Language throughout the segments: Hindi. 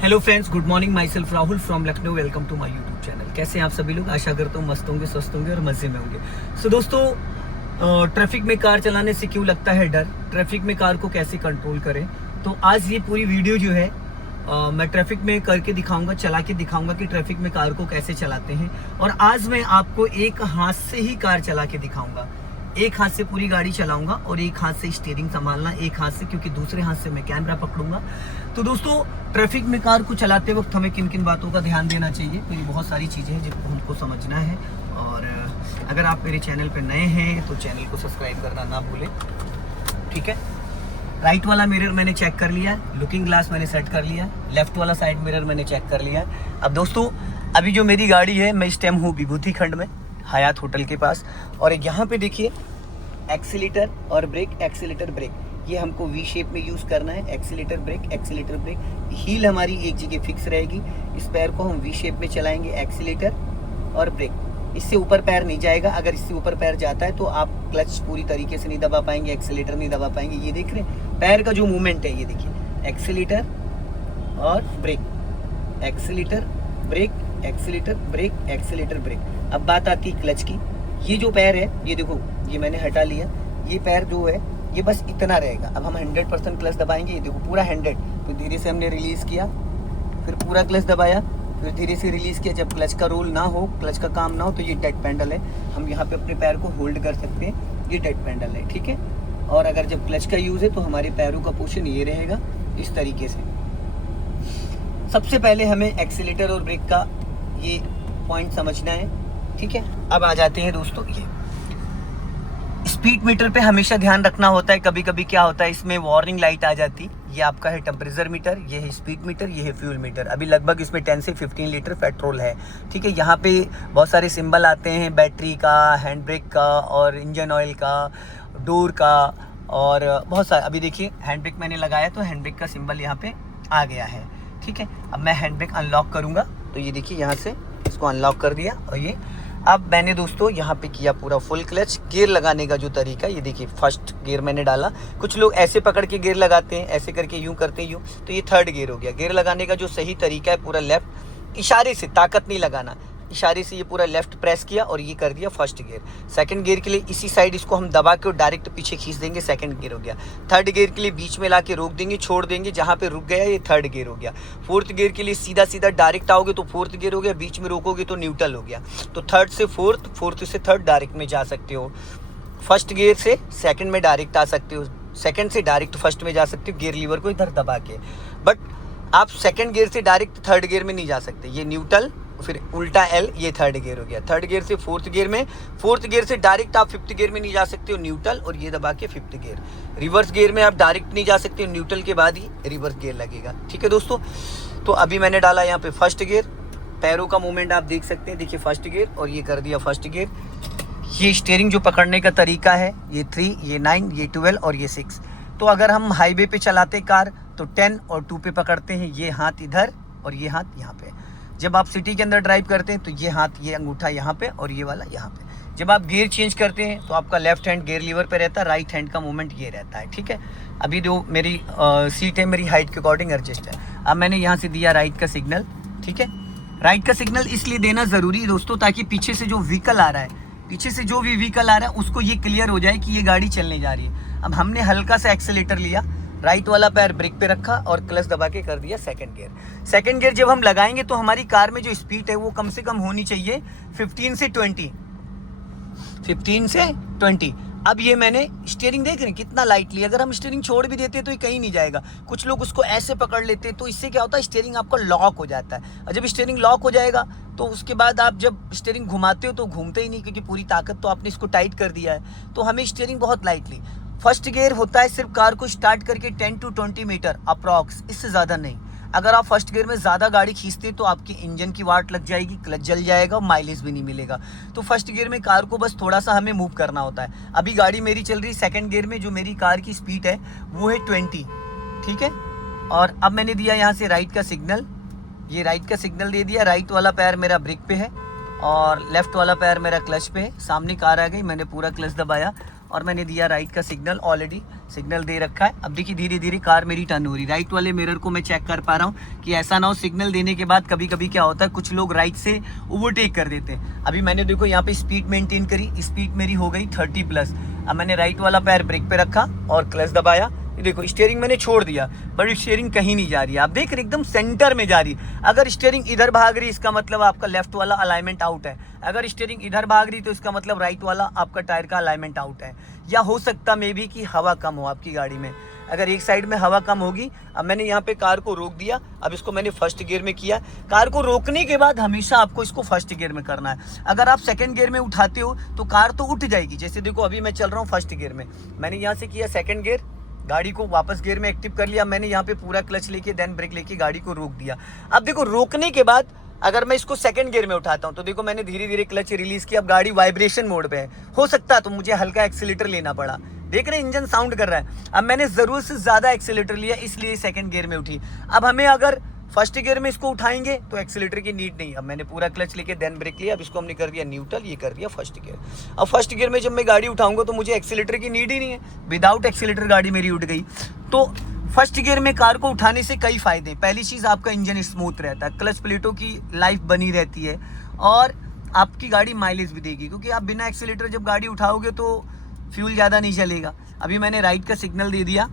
Hello friends, good morning. Myself Rahul from Lucknow. Welcome to my YouTube channel. कैसे हैं आप सभी लोग? आशा करता हूँ मस्त होंगे, स्वस्थ होंगे और मज़े में होंगे। सो दोस्तों, ट्रैफिक में कार चलाने से क्यों लगता है डर, ट्रैफिक में कार को कैसे कंट्रोल करें, तो आज ये पूरी वीडियो जो है मैं ट्रैफिक में करके दिखाऊंगा, चला के दिखाऊंगा कि ट्रैफिक में कार को कैसे चलाते हैं। और आज मैं आपको एक हाथ से ही कार चला के दिखाऊंगा। एक हाथ से पूरी गाड़ी चलाऊंगा और एक हाथ से स्टीयरिंग संभालना, एक हाथ से, क्योंकि दूसरे हाथ से मैं कैमरा पकड़ूंगा। तो दोस्तों, ट्रैफिक में कार को चलाते वक्त हमें किन किन बातों का ध्यान देना चाहिए, तो ये बहुत सारी चीज़ें हैं जिनको हमको समझना है। और अगर आप मेरे चैनल पर नए हैं तो चैनल को सब्सक्राइब करना ना भूलें, ठीक है। राइट वाला मिरर मैंने चेक कर लिया है, लुकिंग ग्लास मैंने सेट कर लिया है, लेफ्ट वाला साइड मिरर मैंने चेक कर लिया है। अब दोस्तों, अभी जो मेरी गाड़ी है, मैं इस टाइम हूँ विभूति खंड में, हयात होटल के पास। और यहाँ पे देखिए एक्सीलेटर और ब्रेक, एक्सीलेटर ब्रेक, ये हमको वी शेप में यूज़ करना है। Accelerator brake, accelerator brake. Heel हमारी एक जगह फिक्स रहेगी। इस पैर को हम वी शेप में चलाएंगे, एक्सीलेटर और ब्रेक। इससे ऊपर पैर नहीं जाएगा। अगर इससे ऊपर पैर जाता है तो आप क्लच पूरी तरीके से नहीं दबा पाएंगे, एक्सीलेटर नहीं दबा पाएंगे। ये देख रहे हैं पैर का जो मूवमेंट है, ये देखिए, एक्सीलेटर और brake, accelerator brake, accelerator brake, accelerator brake. अब बात आती है क्लच की। ये जो पैर है, ये देखो, ये मैंने हटा लिया। ये पैर जो है, ये बस इतना रहेगा। अब हम 100% क्लच दबाएंगे। ये देखो पूरा 100, तो धीरे से हमने रिलीज़ किया, फिर पूरा क्लच दबाया, फिर धीरे से रिलीज़ किया। जब क्लच का रोल ना हो, क्लच का काम ना हो, तो ये डेड पैडल है। हम यहाँ पे अपने पैर को होल्ड कर सकते हैं, ये डेड पैडल है, ठीक है। और अगर जब क्लच का यूज़ है तो हमारे पैरों का पोजीशन ये रहेगा, इस तरीके से। सबसे पहले हमें एक्सीलेटर और ब्रेक का ये पॉइंट समझना है, ठीक है। अब आ जाते हैं दोस्तों, ये स्पीड मीटर पे हमेशा ध्यान रखना होता है। कभी कभी क्या होता है, इसमें वार्निंग लाइट आ जाती। ये आपका है टेम्परेचर मीटर, ये है स्पीड मीटर, ये है फ्यूल मीटर। अभी लगभग इसमें 10 से 15 लीटर पेट्रोल है, ठीक है। यहाँ पे बहुत सारे सिंबल आते हैं, बैटरी का, हैंड ब्रेक का, और इंजन ऑयल का, डोर का, और बहुत सारे। अभी देखिए हैंड ब्रेक मैंने लगाया तो हैंड ब्रेक का सिंबल यहाँ पे आ गया है, ठीक है। अब मैं हैंड ब्रेक अनलॉक करूँगा, तो ये देखिए यहाँ से इसको अनलॉक कर दिया। और ये अब मैंने दोस्तों यहाँ पे किया पूरा फुल क्लच। गियर लगाने का जो तरीका, ये देखिए, फर्स्ट गियर मैंने डाला। कुछ लोग ऐसे पकड़ के गियर लगाते हैं, ऐसे करके यूं करते हैं यूं, तो ये थर्ड गियर हो गया। गियर लगाने का जो सही तरीका है, पूरा लेफ्ट, इशारे से, ताकत नहीं लगाना, इशारे से ये पूरा लेफ्ट प्रेस किया और ये कर दिया फर्स्ट गियर। सेकंड गियर के लिए इसी साइड इसको हम दबा के और डायरेक्ट पीछे खींच देंगे, सेकंड गियर हो गया। थर्ड गियर के लिए बीच में ला के रोक देंगे, छोड़ देंगे, जहाँ पे रुक गया ये थर्ड गियर हो गया। फोर्थ गियर के लिए सीधा सीधा डायरेक्ट आओगे तो फोर्थ गियर हो गया, बीच में रोकोगे तो न्यूट्रल हो गया। तो थर्ड से फोर्थ, फोर्थ से थर्ड डायरेक्ट में जा सकते हो। फर्स्ट गियर से सेकंड में डायरेक्ट आ सकते हो, सेकंड से डायरेक्ट फर्स्ट में जा सकते हो, गियर लीवर को इधर दबा के। बट आप सेकंड गियर से डायरेक्ट थर्ड गियर में नहीं जा सकते। ये न्यूट्रल, फिर उल्टा एल, ये थर्ड गियर हो गया। थर्ड गियर से फोर्थ गियर में, फोर्थ गियर से डायरेक्ट आप फिफ्थ गियर में नहीं जा सकते हो, न्यूट्रल, और ये दबा के फिफ्थ गियर। रिवर्स गियर में आप डायरेक्ट नहीं जा सकते हो, न्यूट्रल के बाद ही रिवर्स गियर लगेगा, ठीक है दोस्तों। तो अभी मैंने डाला यहाँ पे फर्स्ट गियर। पैरों का मूवमेंट आप देख सकते हैं, देखिए फर्स्ट गियर, और ये कर दिया फर्स्ट गियर। ये स्टीयरिंग जो पकड़ने का तरीका है, ये 3, ये 9, ये 12 और ये 6। तो अगर हम हाईवे पे चलाते कार तो 10 और 2 पे पकड़ते हैं, ये हाथ इधर और ये हाथ यहाँ पे। जब आप सिटी के अंदर ड्राइव करते हैं तो ये हाथ, ये अंगूठा यहाँ पे और ये वाला यहाँ पे। जब आप गियर चेंज करते हैं तो आपका लेफ्ट हैंड गियर लीवर पे रहता है, राइट हैंड का मूवमेंट ये रहता है, ठीक है। अभी जो मेरी सीट है, मेरी हाइट के अकॉर्डिंग एडजस्ट है। अब मैंने यहाँ से दिया राइट का सिग्नल, ठीक है। राइट का सिग्नल इसलिए देना ज़रूरी है दोस्तों, ताकि पीछे से जो व्हीकल आ रहा है, पीछे से जो भी व्हीकल आ रहा है उसको ये क्लियर हो जाए कि ये गाड़ी चलने जा रही है। अब हमने हल्का सा एक्सीलेटर लिया, राइट वाला पैर ब्रेक पे रखा और क्लच दबा के कर दिया सेकंड गियर। सेकंड गियर जब हम लगाएंगे तो हमारी कार में जो स्पीड है वो कम से कम होनी चाहिए 15 से 20, 15 से 20। अब ये मैंने स्टीयरिंग देख रहे हैं कितना लाइटली, अगर हम स्टीयरिंग छोड़ भी देते हैं तो ये कहीं नहीं जाएगा। कुछ लोग उसको ऐसे पकड़ लेते हैं, तो इससे क्या होता है, स्टीयरिंग आपका लॉक हो जाता है। और जब स्टीयरिंग लॉक हो जाएगा तो उसके बाद आप जब स्टीयरिंग घुमाते हो तो घूमते ही नहीं, क्योंकि पूरी ताकत तो आपने इसको टाइट कर दिया है। तो हमें स्टीयरिंग बहुत लाइटली, फर्स्ट गियर होता है सिर्फ कार को स्टार्ट करके 10 to 20 मीटर अप्रॉक्स, इससे ज़्यादा नहीं। अगर आप फर्स्ट गियर में ज़्यादा गाड़ी खींचते हैं तो आपकी इंजन की वाट लग जाएगी, क्लच जल जाएगा, माइलेज भी नहीं मिलेगा। तो फर्स्ट गियर में कार को बस थोड़ा सा हमें मूव करना होता है। अभी गाड़ी मेरी चल रही सेकंड गियर में, जो मेरी कार की स्पीड है वो है 20, ठीक है। और अब मैंने दिया यहाँ से राइट का सिग्नल, ये राइट का सिग्नल दे दिया। राइट वाला पैर मेरा ब्रेक पे है और लेफ्ट वाला पैर मेरा क्लच पे है। सामने कार आ गई, मैंने पूरा क्लच दबाया और मैंने दिया राइट का सिग्नल, ऑलरेडी सिग्नल दे रखा है। अब देखिए धीरे धीरे कार मेरी टर्न हो रही, राइट वाले मिरर को मैं चेक कर पा रहा हूँ कि ऐसा ना हो सिग्नल देने के बाद कभी कभी क्या होता है कुछ लोग राइट से ओवरटेक कर देते हैं। अभी मैंने देखो यहाँ पे स्पीड मेंटेन करी, स्पीड मेरी हो गई 30+। अब मैंने राइट वाला पैर ब्रेक पे रखा और क्लच दबाया, देखो स्टीयरिंग मैंने छोड़ दिया, बट स्टीयरिंग कहीं नहीं जा रही है, आप देख रहे एकदम सेंटर में जा रही है। अगर स्टीयरिंग इधर भाग रही इसका मतलब आपका लेफ्ट वाला अलाइनमेंट आउट है, अगर स्टीयरिंग इधर भाग रही तो इसका मतलब राइट वाला आपका टायर का अलाइनमेंट आउट है। या हो सकता मे भी कि हवा कम हो आपकी गाड़ी में, अगर एक साइड में हवा कम होगी। अब मैंने यहाँ पे कार को रोक दिया, अब इसको मैंने फर्स्ट गियर में किया। कार को रोकने के बाद हमेशा आपको इसको फर्स्ट गियर में करना है। अगर आप सेकंड गियर में उठाते हो तो कार तो उठ जाएगी, जैसे देखो अभी मैं चल रहा हूँ फर्स्ट गियर में, मैंने यहाँ से किया सेकंड गियर, गाड़ी को वापस गियर में एक्टिव कर लिया, मैंने यहाँ पे पूरा क्लच लेके देन ब्रेक लेके गाड़ी को रोक दिया। अब देखो रोकने के बाद अगर मैं इसको सेकंड गियर में उठाता हूँ तो देखो मैंने धीरे धीरे क्लच रिलीज किया, अब गाड़ी वाइब्रेशन मोड पे है, हो सकता है तो मुझे हल्का एक्सीलेटर लेना पड़ा, देख रहे हैं इंजन साउंड कर रहा है। अब मैंने जरूरत से ज्यादा एक्सीलेटर लिया इसलिए सेकंड गियर में उठी। अब हमें अगर फर्स्ट गियर में इसको उठाएंगे तो एक्सीलेटर की नीड नहीं। अब मैंने पूरा क्लच लेके देन ब्रेक लिया, अब इसको हमने कर दिया न्यूट्रल, ये कर दिया फर्स्ट गियर। अब फर्स्ट गियर में जब मैं गाड़ी उठाऊंगा तो मुझे एक्सीलेटर की नीड ही नहीं है, विदाउट एक्सीलेटर गाड़ी मेरी उठ गई। तो फर्स्ट गियर में कार को उठाने से कई फायदे, पहली चीज आपका इंजन स्मूथ रहता है, क्लच प्लेटों की लाइफ बनी रहती है और आपकी गाड़ी माइलेज भी देगी, क्योंकि आप बिना एक्सीलेटर जब गाड़ी उठाओगे तो फ्यूल ज़्यादा नहीं चलेगा। अभी मैंने राइट का सिग्नल दे दिया,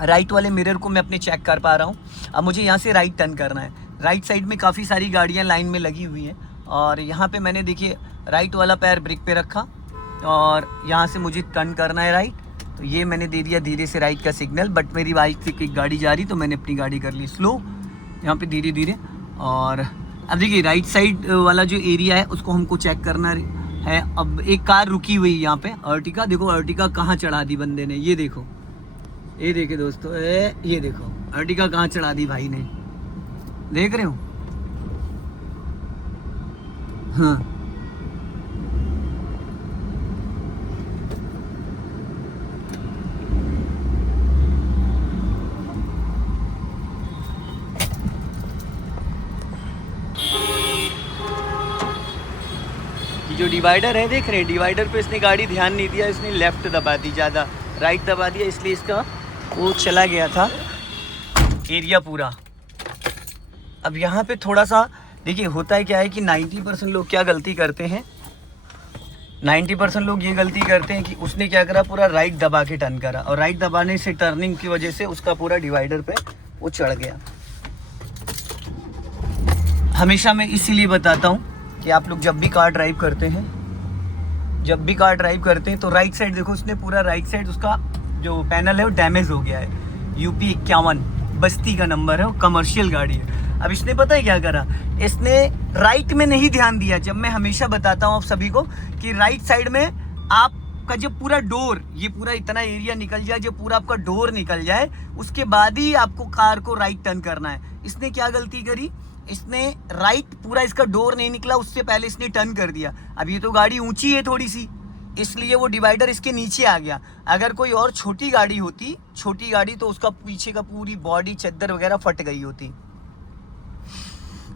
राइट वाले मिरर को मैं अपने चेक कर पा रहा हूँ। अब मुझे यहाँ से राइट टर्न करना है, राइट साइड में काफ़ी सारी गाड़ियाँ लाइन में लगी हुई हैं और यहाँ पे मैंने देखिए राइट वाला पैर ब्रेक पे रखा और यहाँ से मुझे टर्न करना है राइट, तो ये मैंने दे दिया धीरे से राइट का सिग्नल। बट मेरी बाइक से एक गाड़ी जा रही तो मैंने अपनी गाड़ी कर ली स्लो यहाँ पे धीरे धीरे। और अब देखिए राइट साइड वाला जो एरिया है उसको हमको चेक करना है। अब एक कार रुकी हुई यहाँ पे, अर्टिका, देखो अर्टिका कहाँ चढ़ा दी बंदे ने, ये देखो, ये देखे दोस्तों, ये देखो अर्टिका कहाँ चढ़ा दी भाई ने, देख रहे हो। हाँ जो डिवाइडर है देख रहे हैं, डिवाइडर पे इसने गाड़ी ध्यान नहीं दिया, इसने लेफ्ट दबा दी, ज़्यादा राइट दबा दिया, इसलिए इसका वो चला गया था एरिया पूरा। अब यहाँ पे थोड़ा सा देखिए होता है क्या है कि 90% लोग क्या गलती करते हैं, 90% लोग ये गलती करते हैं कि उसने क्या करा, पूरा राइट दबा के टर्न करा और राइट दबाने से टर्निंग की वजह से उसका पूरा डिवाइडर पे वो चढ़ गया। हमेशा मैं इसीलिए बताता हूँ कि आप लोग जब भी कार ड्राइव करते हैं तो राइट साइड देखो, उसने पूरा राइट साइड उसका जो पैनल है वो डैमेज हो गया है, UP 51 बस्ती का नंबर है, वो कमर्शियल गाड़ी है। अब इसने पता है क्या करा, इसने राइट में नहीं ध्यान दिया। जब मैं हमेशा बताता हूँ आप सभी को कि राइट साइड में आपका जब पूरा डोर, ये पूरा इतना एरिया निकल जाए, जब पूरा आपका डोर निकल जाए उसके बाद ही आपको कार को राइट टर्न करना है। इसने क्या गलती करी, इसने राइट पूरा इसका डोर नहीं निकला उससे पहले इसने टर्न कर दिया। अब ये तो गाड़ी ऊंची है थोड़ी सी, इसलिए वो डिवाइडर इसके नीचे आ गया। अगर कोई और छोटी गाड़ी होती, छोटी गाड़ी, तो उसका पीछे का पूरी बॉडी चद्दर वगैरह फट गई होती।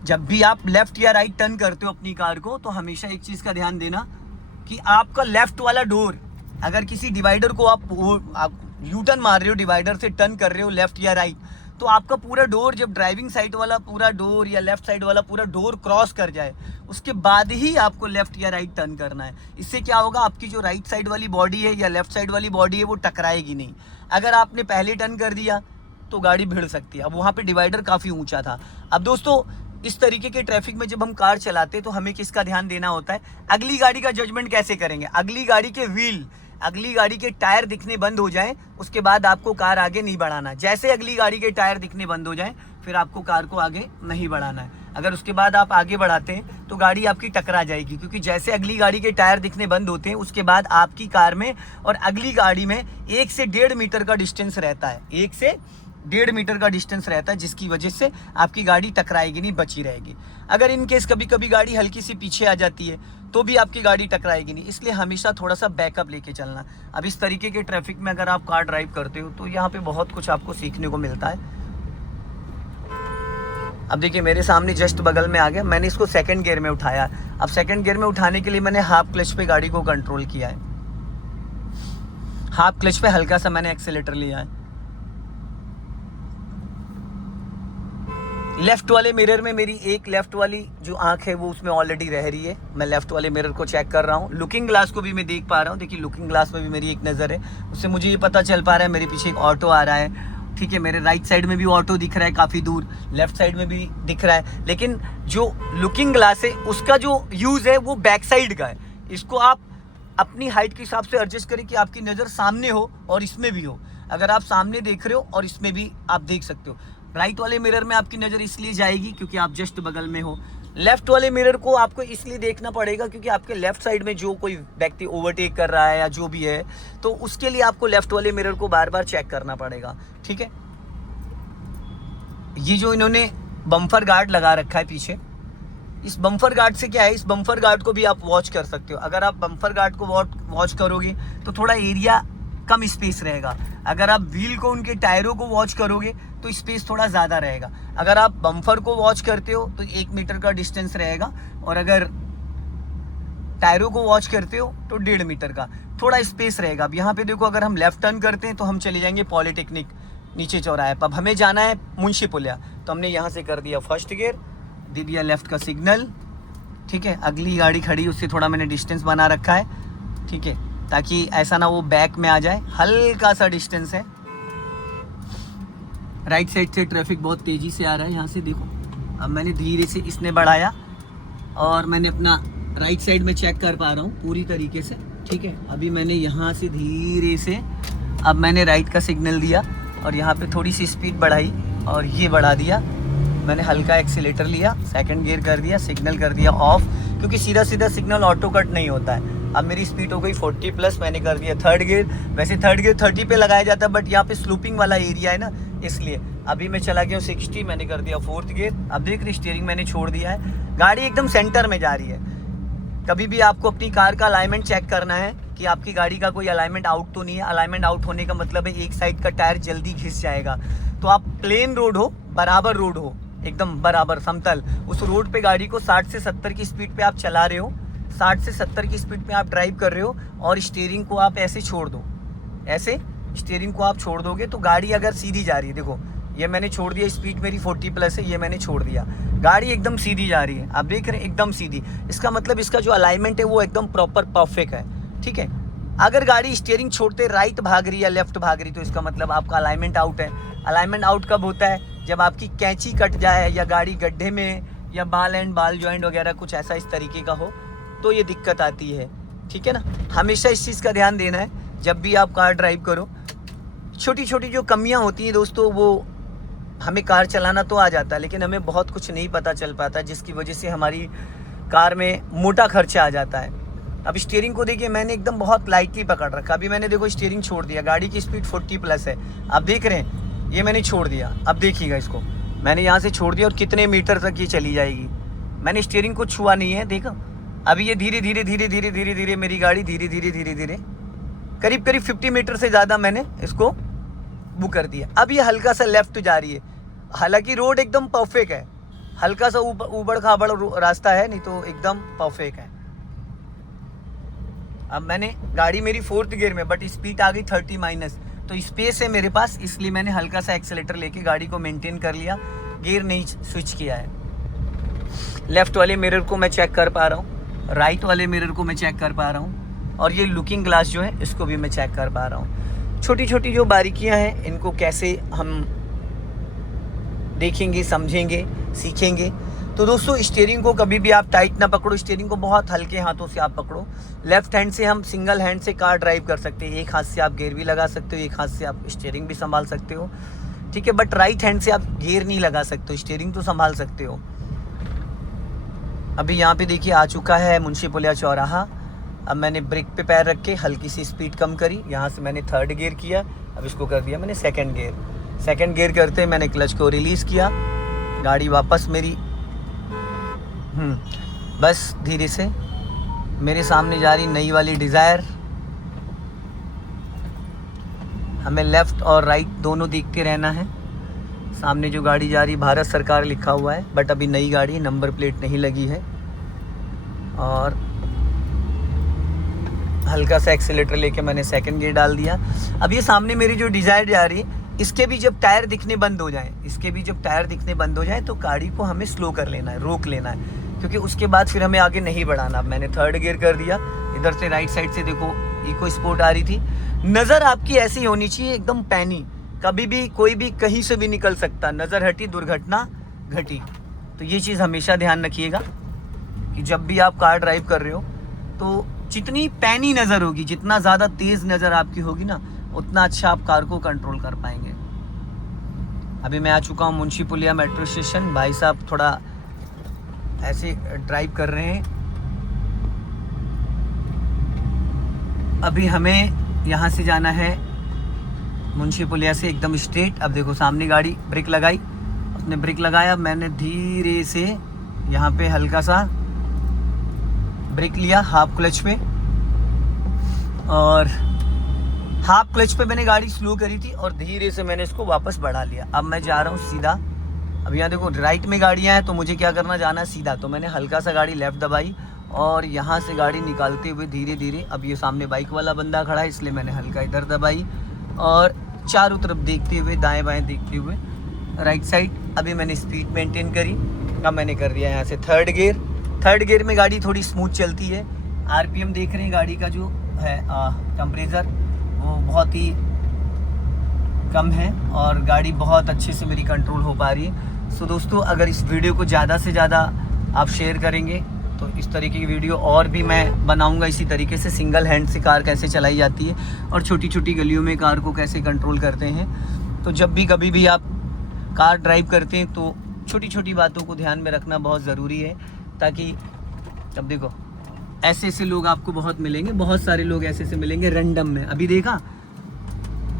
जब भी आप लेफ्ट या राइट टर्न करते हो अपनी कार को तो हमेशा एक चीज का ध्यान देना कि आपका लेफ्ट वाला डोर, अगर किसी डिवाइडर को आप यू टर्न मार रहे हो, डिवाइडर से टर्न कर रहे हो लेफ्ट या राइट, तो आपका पूरा डोर जब ड्राइविंग साइड वाला पूरा डोर या लेफ्ट साइड वाला पूरा डोर क्रॉस कर जाए उसके बाद ही आपको लेफ्ट या राइट टर्न करना है। इससे क्या होगा, आपकी जो राइट साइड वाली बॉडी है या लेफ्ट साइड वाली बॉडी है वो टकराएगी नहीं। अगर आपने पहले टर्न कर दिया तो गाड़ी भिड़ सकती है। अब वहाँ पे डिवाइडर काफ़ी ऊंचा था। अब दोस्तों इस तरीके के ट्रैफिक में जब हम कार चलाते हैं तो हमें किसका ध्यान देना होता है, अगली गाड़ी का जजमेंट कैसे करेंगे। अगली गाड़ी के व्हील, अगली गाड़ी के टायर दिखने बंद हो जाएं उसके बाद आपको कार आगे नहीं बढ़ाना। जैसे अगली गाड़ी के टायर दिखने बंद हो जाएं फिर आपको कार को आगे नहीं बढ़ाना है। अगर उसके बाद आप आगे बढ़ाते हैं तो गाड़ी आपकी टकरा जाएगी, क्योंकि जैसे अगली गाड़ी के टायर दिखने बंद होते हैं उसके बाद आपकी कार में और अगली गाड़ी में 1 से 1.5 मीटर का डिस्टेंस रहता है, 1 से 1.5 मीटर का डिस्टेंस रहता है, जिसकी वजह से आपकी गाड़ी टकराएगी नहीं, बची रहेगी। अगर इन केस कभी कभी गाड़ी हल्की सी पीछे आ जाती है तो भी आपकी गाड़ी टकराएगी नहीं, इसलिए हमेशा थोड़ा सा बैकअप लेके चलना। अब इस तरीके के ट्रैफिक में अगर आप कार ड्राइव करते हो तो यहाँ पे बहुत कुछ आपको सीखने को मिलता है। अब देखिए मेरे सामने जस्ट बगल में आ गया, मैंने इसको सेकंड गियर में उठाया। अब सेकंड गियर में उठाने के लिए मैंने हाफ क्लच पे गाड़ी को कंट्रोल किया है। हाफ क्लच पे हल्का सा मैंने एक्सेलेटर लिया है। लेफ्ट वाले मिरर में मेरी एक लेफ्ट वाली जो आंख है वो उसमें ऑलरेडी रह रही है। मैं लेफ्ट वाले मिरर को चेक कर रहा हूँ। लुकिंग ग्लास को भी मैं देख पा रहा हूँ। देखिए लुकिंग ग्लास में भी मेरी एक नज़र है, उससे मुझे ये पता चल पा रहा है मेरे पीछे एक ऑटो आ रहा है। ठीक है, मेरे राइट साइड में भी ऑटो दिख रहा है काफ़ी दूर, लेफ्ट साइड में भी दिख रहा है। लेकिन जो लुकिंग ग्लास है उसका जो यूज़ है वो बैक साइड का है। इसको आप अपनी हाइट के हिसाब से एडजस्ट करें कि आपकी नज़र सामने हो और इसमें भी हो। अगर आप सामने देख रहे हो और इसमें भी आप देख सकते हो। राइट वाले मिरर में आपकी नज़र इसलिए जाएगी क्योंकि आप जस्ट बगल में हो। लेफ्ट वाले मिरर को आपको इसलिए देखना पड़ेगा क्योंकि आपके लेफ्ट साइड में जो कोई व्यक्ति ओवरटेक कर रहा है या जो भी है, तो उसके लिए आपको लेफ्ट वाले मिरर को बार बार चेक करना पड़ेगा। ठीक है, ये जो इन्होंने बम्पर गार्ड लगा रखा है पीछे, इस बम्पर गार्ड से क्या है, इस बम्पर गार्ड को भी आप वॉच कर सकते हो। अगर आप बम्पर गार्ड को वॉच करोगे तो थोड़ा एरिया कम स्पेस रहेगा। अगर आप व्हील को, उनके टायरों को वॉच करोगे तो स्पेस थोड़ा ज़्यादा रहेगा। अगर आप बम्पर को वॉच करते हो तो 1 मीटर का डिस्टेंस रहेगा, और अगर टायरों को वॉच करते हो तो 1.5 मीटर का थोड़ा स्पेस रहेगा। अब यहाँ पे देखो, अगर हम लेफ्ट टर्न करते हैं तो हम चले जाएंगे पॉलिटेक्निक नीचे चौराहे पर। अब हमें जाना है मुंशी पुलिया, तो हमने यहाँ से कर दिया फर्स्ट गियर, दे दिया लेफ्ट का सिग्नल। ठीक है, अगली गाड़ी खड़ी उससे थोड़ा मैंने डिस्टेंस बना रखा है। ठीक है, ताकि ऐसा ना वो बैक में आ जाए, हल्का सा डिस्टेंस है। राइट साइड से ट्रैफिक बहुत तेज़ी से आ रहा है, यहाँ से देखो। अब मैंने धीरे से इसने बढ़ाया और मैंने अपना राइट साइड में चेक कर पा रहा हूँ पूरी तरीके से। ठीक है, अभी मैंने यहाँ से धीरे से, अब मैंने राइट का सिग्नल दिया और यहाँ पे थोड़ी सी स्पीड बढ़ाई और ये बढ़ा दिया। मैंने हल्का एक्सीलेटर लिया, सेकंड गियर कर दिया, सिग्नल कर दिया ऑफ, क्योंकि सीधा सीधा सिग्नल ऑटो कट नहीं होता है। अब मेरी स्पीड हो गई 40+, मैंने कर दिया थर्ड गियर। वैसे थर्ड गियर 30 पे लगाया जाता है, बट यहाँ पे स्लूपिंग वाला एरिया है ना, इसलिए अभी मैं चला गया 60, मैंने कर दिया फोर्थ गियर। अब देख रही स्टीयरिंग मैंने छोड़ दिया है, गाड़ी एकदम सेंटर में जा रही है। कभी भी आपको अपनी कार का अलाइनमेंट चेक करना है कि आपकी गाड़ी का कोई अलाइनमेंट आउट तो नहीं है। अलाइनमेंट आउट होने का मतलब है एक साइड का टायर जल्दी घिस जाएगा। तो आप प्लेन रोड हो, बराबर रोड हो, एकदम बराबर समतल, उस रोड पे गाड़ी को 60 से 70 की स्पीड पे आप चला रहे हो, 60 से 70 की स्पीड पे आप ड्राइव कर रहे हो और स्टीयरिंग को आप ऐसे छोड़ दो, ऐसे स्टीयरिंग को आप छोड़ दोगे तो गाड़ी अगर सीधी जा रही है, देखो ये मैंने छोड़ दिया, स्पीड मेरी 40+ है, ये मैंने छोड़ दिया, गाड़ी एकदम सीधी जा रही है। आप देख रहे हैं एकदम सीधी, इसका मतलब इसका जो अलाइनमेंट है वो एकदम प्रॉपर परफेक्ट है। ठीक है, अगर गाड़ी स्टीयरिंग छोड़ते राइट भाग रही है या लेफ्ट भाग रही, तो इसका मतलब आपका अलाइनमेंट आउट है। अलाइनमेंट आउट कब होता है? जब आपकी कैंची कट जाए या गाड़ी गड्ढे में, या बाल जॉइंट वगैरह कुछ ऐसा इस तरीके का हो, तो ये दिक्कत आती है। ठीक है ना, हमेशा इस चीज़ का ध्यान देना है जब भी आप कार ड्राइव करो। छोटी छोटी जो कमियां होती हैं दोस्तों, वो हमें कार चलाना तो आ जाता है, लेकिन हमें बहुत कुछ नहीं पता चल पाता, जिसकी वजह से हमारी कार में मोटा खर्चा आ जाता है। अब स्टीयरिंग को देखिए, मैंने एकदम बहुत लाइटली पकड़ रखा। अभी मैंने देखो स्टीयरिंग छोड़ दिया, गाड़ी की स्पीड 40+ है, आप देख रहे हैं, ये मैंने छोड़ दिया। अब देखिएगा इसको, मैंने यहाँ से छोड़ दिया और कितने मीटर तक ये चली जाएगी। मैंने स्टीयरिंग को छुआ नहीं है, देखो अभी ये धीरे धीरे धीरे धीरे धीरे धीरे मेरी गाड़ी धीरे धीरे धीरे धीरे करीब 50 मीटर से ज़्यादा मैंने इसको बुक कर दिया। अब ये हल्का सा लेफ्ट जा रही है, हालांकि रोड एकदम परफेक्ट है, हल्का सा ऊबड़ खाबड़ रास्ता है, नहीं तो एकदम परफेक्ट है। अब मैंने गाड़ी मेरी 4th गियर में, बट स्पीड आ गई 30-, तो स्पेस है मेरे पास, इसलिए मैंने हल्का सा एक्सेलेटर लेके गाड़ी को मेंटेन कर लिया, गियर नहीं स्विच किया है। लेफ्ट वाले मिरर को मैं चेक कर पा रहा हूँ, राइट वाले मिरर को मैं चेक कर पा रहा हूँ, और ये लुकिंग ग्लास जो है इसको भी मैं चेक कर पा रहा हूँ। छोटी छोटी जो बारीकियाँ हैं, इनको कैसे हम देखेंगे, समझेंगे, सीखेंगे। तो दोस्तों, स्टीयरिंग को कभी भी आप टाइट ना पकड़ो, स्टीयरिंग को बहुत हल्के हाथों से आप पकड़ो। लेफ्ट हैंड से हम सिंगल हैंड से कार ड्राइव कर सकते हैं, एक हाथ से आप गियर भी लगा सकते हो, एक हाथ से आप स्टीयरिंग भी संभाल सकते हो। ठीक है, बट राइट हैंड से आप गियर नहीं लगा सकते हो, स्टीयरिंग तो संभाल सकते हो। अभी यहाँ पे देखिए आ चुका है मुंशी पुलिया चौराहा। अब मैंने ब्रेक पे पैर रख के हल्की सी स्पीड कम करी, यहाँ से मैंने 3rd गियर किया, अब इसको कर दिया मैंने 2nd गियर। 2nd गियर करते मैंने क्लच को रिलीज़ किया, गाड़ी वापस मेरी बस धीरे से मेरे सामने जा रही नई वाली डिज़ायर। हमें लेफ़्ट और राइट दोनों देखते रहना है। सामने जो गाड़ी जा रही भारत सरकार लिखा हुआ है, बट अभी नई गाड़ी, नंबर प्लेट नहीं लगी है। और हल्का सा एक्सीलेटर लेके मैंने सेकंड गियर डाल दिया। अब ये सामने मेरी जो डिज़ायर जा रही है, इसके भी जब टायर दिखने बंद हो जाए तो गाड़ी को हमें स्लो कर लेना है, रोक लेना है, क्योंकि उसके बाद फिर हमें आगे नहीं बढ़ाना। अब मैंने थर्ड गियर कर दिया। इधर से राइट साइड से देखो इको स्पोर्ट आ रही थी। नज़र आपकी ऐसी होनी चाहिए एकदम पैनी, कभी भी कोई भी कहीं से भी निकल सकता, नज़र हटी दुर्घटना घटी। तो ये चीज़ हमेशा ध्यान रखिएगा कि जब भी आप कार ड्राइव कर रहे हो तो जितनी पैनी नज़र होगी, जितना ज़्यादा तेज़ नज़र आपकी होगी ना, उतना अच्छा आप कार को कंट्रोल कर पाएंगे। अभी मैं आ चुका हूँ मुंशी पुलिया मेट्रो स्टेशन। भाई साहब थोड़ा ऐसे ड्राइव कर रहे हैं। अभी हमें यहाँ से जाना है मुंशी पुलिया से एकदम स्ट्रेट। अब देखो सामने गाड़ी ब्रेक लगाई, उसने ब्रेक लगाया, मैंने धीरे से यहाँ पे हल्का सा ब्रेक लिया हाफ क्लच पे, और हाफ क्लच पे मैंने गाड़ी स्लो करी थी और धीरे से मैंने इसको वापस बढ़ा लिया। अब मैं जा रहा हूँ सीधा। अब यहाँ देखो राइट में गाड़ियाँ हैं तो मुझे क्या करना, जाना है सीधा। तो मैंने हल्का सा गाड़ी लेफ़्ट दबाई और यहाँ से गाड़ी निकालते हुए धीरे धीरे, अब ये सामने बाइक वाला बंदा खड़ा है इसलिए मैंने हल्का इधर दबाई और चारों तरफ देखते हुए, दाएँ बाएँ देखते हुए राइट साइड। अभी मैंने स्पीड मेंटेन करी। अब मैंने कर दिया यहाँ से थर्ड गियर में गाड़ी थोड़ी स्मूथ चलती है। आरपीएम देख रहे हैं गाड़ी का जो है टेम्परेचर, वो बहुत ही कम है और गाड़ी बहुत अच्छे से मेरी कंट्रोल हो पा रही है। सो दोस्तों, अगर इस वीडियो को ज़्यादा से ज़्यादा आप शेयर करेंगे तो इस तरीके की वीडियो और भी मैं बनाऊंगा, इसी तरीके से सिंगल हैंड से कार कैसे चलाई जाती है और छोटी छोटी गलियों में कार को कैसे कंट्रोल करते हैं। तो जब भी कभी भी आप कार ड्राइव करते हैं तो छोटी छोटी बातों को ध्यान में रखना बहुत ज़रूरी है, ताकि अब देखो ऐसे ऐसे लोग आपको बहुत मिलेंगे, बहुत सारे लोग ऐसे ऐसे मिलेंगे रैंडम में। अभी देखा,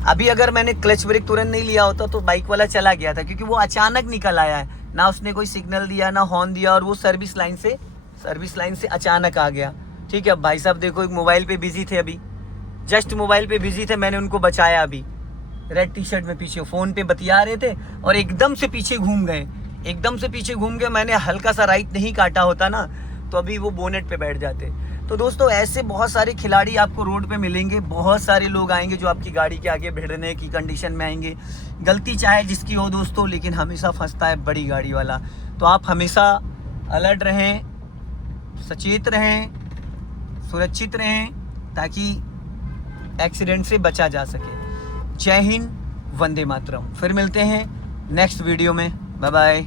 अभी अगर मैंने क्लच ब्रेक तुरंत नहीं लिया होता तो बाइक वाला चला गया था, क्योंकि वो अचानक निकल आया है, ना उसने कोई सिग्नल दिया ना हॉर्न दिया, और वो सर्विस लाइन से अचानक आ गया। ठीक है, अब भाई साहब देखो एक मोबाइल पे बिजी थे, अभी जस्ट मोबाइल पे बिजी थे, मैंने उनको बचाया। अभी रेड टी शर्ट में पीछे फ़ोन पे बतिया रहे थे और एकदम से पीछे घूम गए। मैंने हल्का सा राइट नहीं काटा होता ना तो अभी वो बोनेट पे बैठ जाते। तो दोस्तों ऐसे बहुत सारे खिलाड़ी आपको रोड पे मिलेंगे, बहुत सारे लोग आएंगे जो आपकी गाड़ी के आगे भिड़ने की कंडीशन में आएंगे। गलती चाहे जिसकी हो दोस्तों, लेकिन हमेशा फंसता है बड़ी गाड़ी वाला। तो आप हमेशा अलर्ट रहें, सचेत रहें, सुरक्षित रहें, ताकि एक्सीडेंट से बचा जा सके। जय हिंद, वंदे मातरम। फिर मिलते हैं नेक्स्ट वीडियो में। Bye bye.